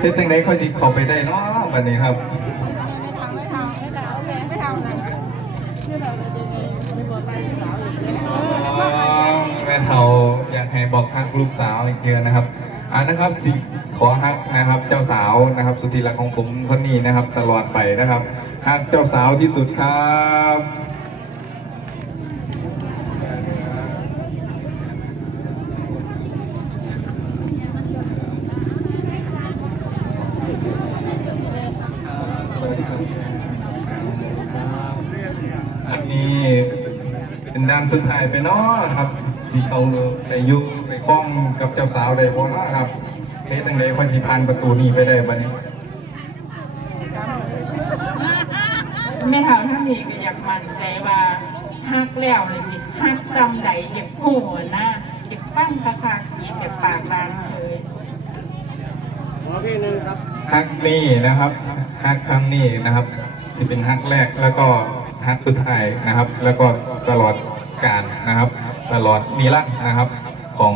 เฮ็ดจังไดค่อยสิเข้าไปได้เนาะบัดนี้ครับแม่เฒ่าอยากให้บอกฮักลูกสาวอีกเยอะนะครับอ่านะครับสิขอฮักนะครับ เจ้าสาวนะครับ สุดที่รักของผมคนนี้นะครับ ตลอดไปนะครับฮักเจ้าสาวที่สุดครับ อันนี้เป็นด้านสุดท้ายไปเนาะครับ ที่เขาไปยุไปคล้องกับเจ้าสาวได้บ่เนาะครับเฮ็ดจังไดค่อยสิผ่านประตูนี้ไปได้บัดนี้แม่เฒ่าท่านนี้ก็อยากมั่นใจว่าฮักแล้วนี่สิฮักซ้ำใดอยากพูดนะอยากฟังคักๆอีกจากปากร้านเลย ฮักนี่นะครับฮักครั้งนี้นะครับจะเป็นฮักแรกแล้วก็ฮักสุดท้ายนะครับ แล้วก็ตลอดการนะครับ ตลอดนิรันดร์นะครับของ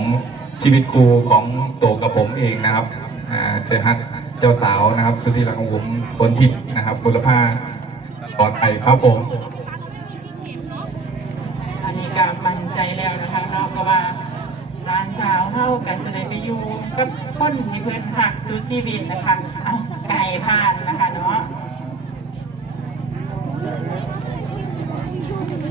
ชีวิตครูของโตกับผมเองนะครับจะฮักเจ้าสาวนะครับ สุดที่รักของผมคนทิพย์นะครับบุรพาตลอดไปครับผมอันนี้ก็มั่นใจแล้วนะคะเนาะเพราะว่าร้านสา เฮาก็สิได้ไปอยู่กับคนที่เพิ่นหักสู้ชีวิตนะคะเอาไก่